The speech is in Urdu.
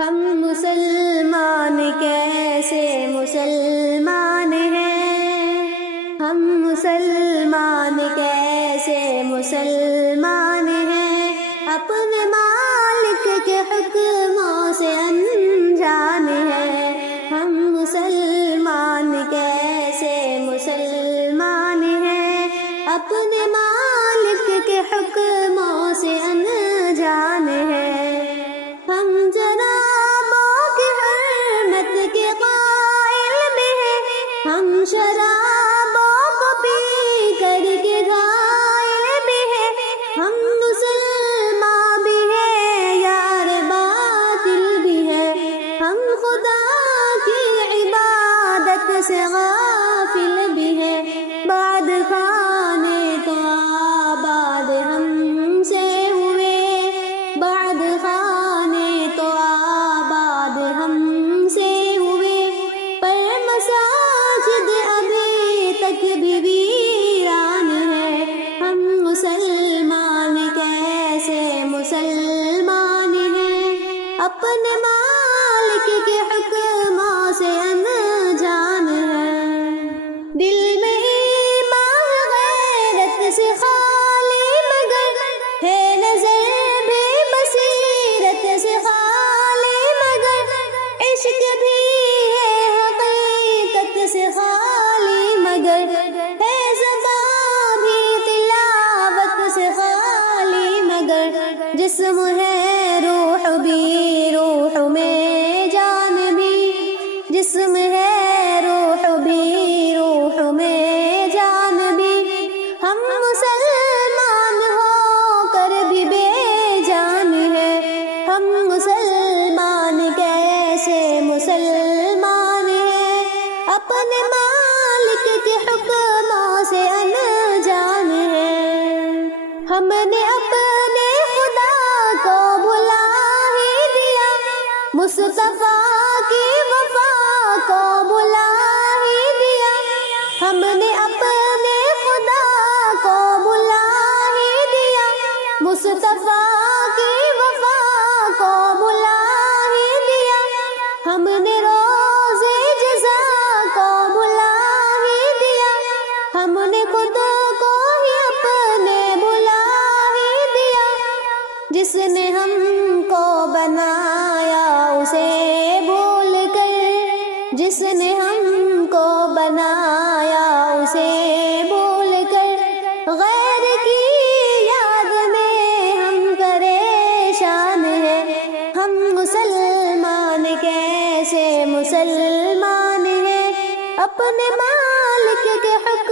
ہم مسلمان کیسے مسلمان ہیں، ہم مسلمان کیسے مسلمان ہیں، اپنے مالک کے حکموں سے انجان ہیں۔ ہم مسلمان کیسے مسلمان ہیں، اپنے مالک کے حکموں سے انجان ہیں۔ ہم جنابوں کی حرمت کے قائل بھی ہیں، ہم شرابوں کو پی کر کے گھائل بھی ہیں۔ ہم مسلمان بھی ہیں، یار باطل بھی ہیں، ہم خدا کی عبادت سے غافل بھی ہیں۔ بعد خانے تو آباد ہم سے ہوئے، بعد خانے تو آباد ہم سے ہوئے، پر مساجد ابھی تک بھی ویران ہے۔ ہم مسلمان کیسے مسلمان ہیں، اپنے مالک کے حکموں سے انجان ہیں۔ دل میں ایمان غیرت سے خالی مگر ہے، نظر بھی بصیرت سے خالی مگر عشق بھی ہے حقیقت سے خالی مگر ہے، زبان بھی تلاوت سے خالی مگر جسم ہے روح بھی، روح میں جان بھی، جسم ہے روح بھی، روح میں جان بھی۔ ہم مسلمان ہو کر بھی بے جان ہیں، ہم مسلمان کیسے مسلمان ہیں، اپنے مالک کے حکموں سے انجان ہیں۔ ہم نے اپنے خدا کو بھلا ہی دیا، مصطفیٰ کی وفا کو بھلا ہی دیا۔ ہم نے اپنے خدا کو بھلا ہی دیا، مصطفیٰ کی وفا کو بھلا ہی دیا۔ ہم نے روزے جزا کو بھلا ہی دیا، ہم نے خود کو ہی اپنے بھلا ہی دیا۔ جس نے ہم کو بنایا اسے بھول کر، جس نے ہم کو بنایا اسے بھول کر، غیر کی یاد میں ہم پریشان ہیں۔ ہم مسلمان کیسے مسلمان ہیں، اپنے مالک کے حکم